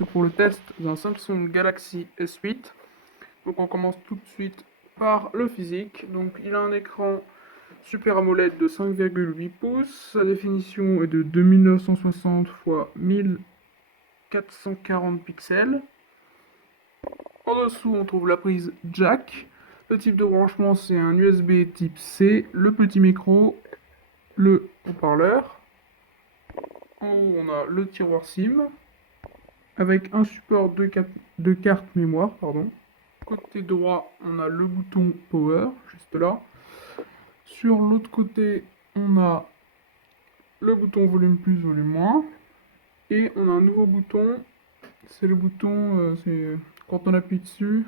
c'est pour le test d'un Samsung Galaxy S8. Donc on commence tout de suite par le physique. Donc il a un écran Super AMOLED de 5,8 pouces. Sa définition est de 2960 x 1440 pixels. En dessous on trouve la prise jack. Le type de branchement c'est un USB type C, le petit micro, le haut-parleur. En haut on a le tiroir SIM avec un support de carte mémoire, pardon. Côté droit, on a le bouton Power, juste là. Sur l'autre côté, on a le bouton volume plus, volume moins. Et on a un nouveau bouton, c'est le bouton, quand on appuie dessus,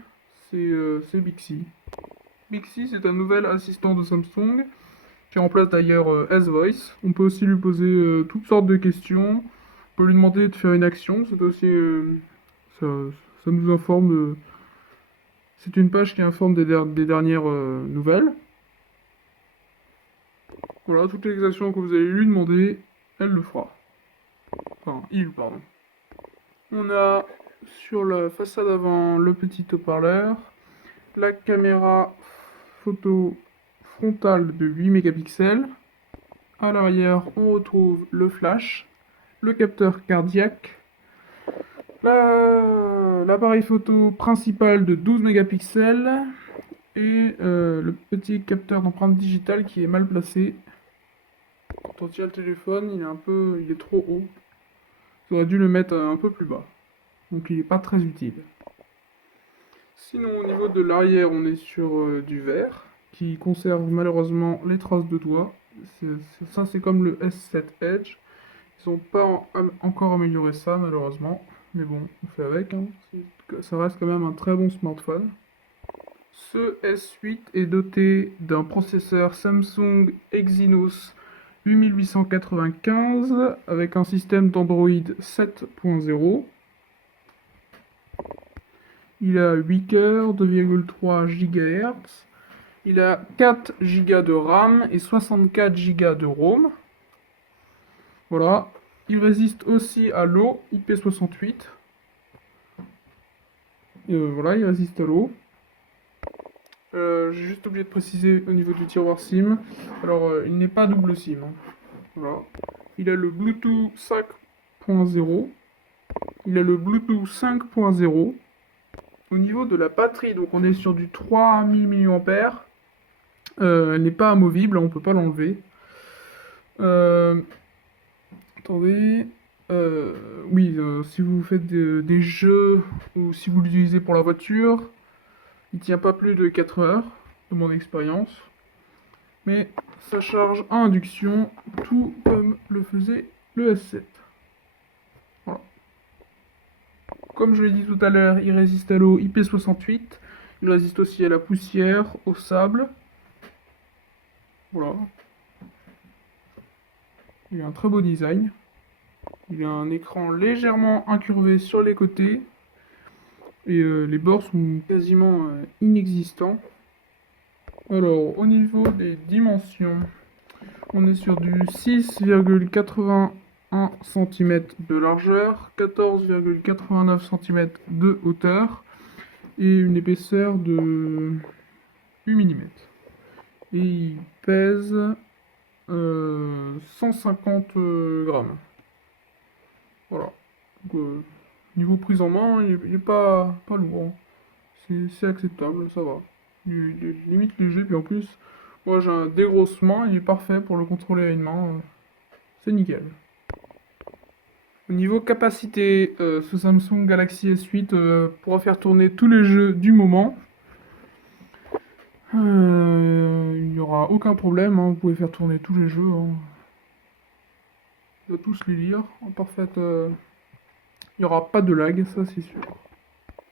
c'est Bixi. Bixi, c'est un nouvel assistant de Samsung qui remplace d'ailleurs S-Voice. On peut aussi lui poser toutes sortes de questions. On peut lui demander de faire une action. C'est aussi, ça, ça nous informe. C'est une page qui informe des dernières nouvelles. Voilà, toutes les actions que vous allez lui demander, elle le fera. Enfin, il, pardon. On a sur la façade avant le petit haut-parleur, la caméra photo frontale de 8 mégapixels. À l'arrière, on retrouve le flash, le capteur cardiaque, l'appareil photo principal de 12 mégapixels et le petit capteur d'empreinte digitale qui est mal placé. Quand on tient le téléphone, il est trop haut. J'aurais dû le mettre un peu plus bas. Donc il n'est pas très utile. Sinon, au niveau de l'arrière, on est sur du verre qui conserve malheureusement les traces de doigts. Ça, c'est comme le S7 Edge. Ils n'ont pas encore amélioré ça, malheureusement. Mais bon, on fait avec. Hein. Ça reste quand même un très bon smartphone. Ce S8 est doté d'un processeur Samsung Exynos 8895 avec un système d'Android 7.0. Il a 8 cœurs, 2,3 GHz. Il a 4 Go de RAM et 64 Go de ROM. Voilà. Il résiste aussi à l'eau, IP68. Voilà, il résiste à l'eau. J'ai juste oublié de préciser au niveau du tiroir SIM. Alors, il n'est pas double SIM. Hein. Voilà. Il a le Bluetooth 5.0. Il a le Bluetooth 5.0. Au niveau de la batterie, donc on est sur du 3000 mAh. Elle n'est pas amovible, on ne peut pas l'enlever. Attendez. Oui, si vous faites des jeux ou si vous l'utilisez pour la voiture, il tient pas plus de 4 heures, de mon expérience. Mais ça charge à induction, tout comme le faisait le S7. Voilà. Comme je l'ai dit tout à l'heure, il résiste à l'eau IP68. Il résiste aussi à la poussière, au sable. Voilà. Il a un très beau design. Il a un écran légèrement incurvé sur les côtés. Et les bords sont quasiment inexistants. Alors, au niveau des dimensions, on est sur du 6,81 cm de largeur, 14,89 cm de hauteur et une épaisseur de 8 mm. Et il pèse 150 grammes. Voilà. Donc, niveau prise en main, il est pas lourd. C'est acceptable, ça va. Il est limite léger, puis en plus, moi j'ai un dégrossement, il est parfait pour le contrôler à une main. C'est nickel. Au niveau capacité, ce Samsung Galaxy S8 pourra faire tourner tous les jeux du moment. Il n'y aura aucun problème, hein, vous pouvez faire tourner tous les jeux. Hein. On va tous les lire en parfaite. Il n'y aura pas de lag, ça c'est sûr.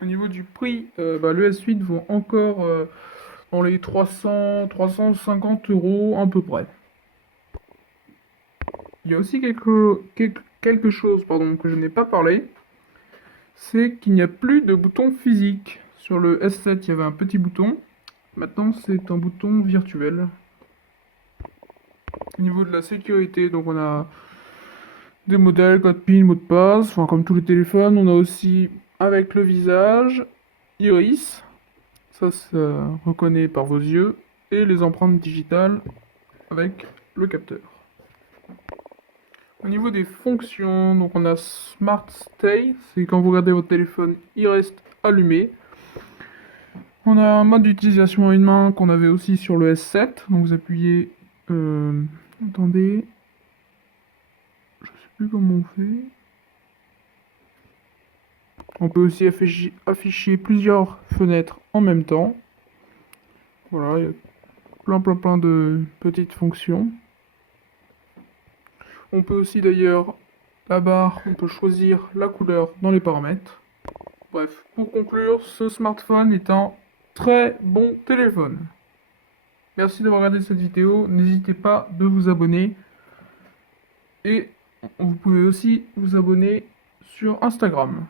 Au niveau du prix, le S8 vaut encore dans les 350 € à peu près. Il y a aussi quelque chose que je n'ai pas parlé, c'est qu'il n'y a plus de bouton physique. Sur le S7, il y avait un petit bouton, maintenant c'est un bouton virtuel. Au niveau de la sécurité, donc on a des modèles, code PIN, mot de passe, enfin comme tous les téléphones. On a aussi avec le visage, iris, ça reconnaît par vos yeux, et les empreintes digitales avec le capteur. Au niveau des fonctions, donc on a Smart Stay, c'est quand vous regardez votre téléphone, il reste allumé. On a un mode d'utilisation à une main qu'on avait aussi sur le S7, donc vous appuyez... attendez... Je sais plus comment on fait... On peut aussi afficher plusieurs fenêtres en même temps. Voilà, il y a plein de petites fonctions. On peut aussi d'ailleurs, la barre, on peut choisir la couleur dans les paramètres. Bref, pour conclure, ce smartphone est un très bon téléphone. Merci d'avoir regardé cette vidéo, n'hésitez pas de vous abonner. Et vous pouvez aussi vous abonner sur Instagram.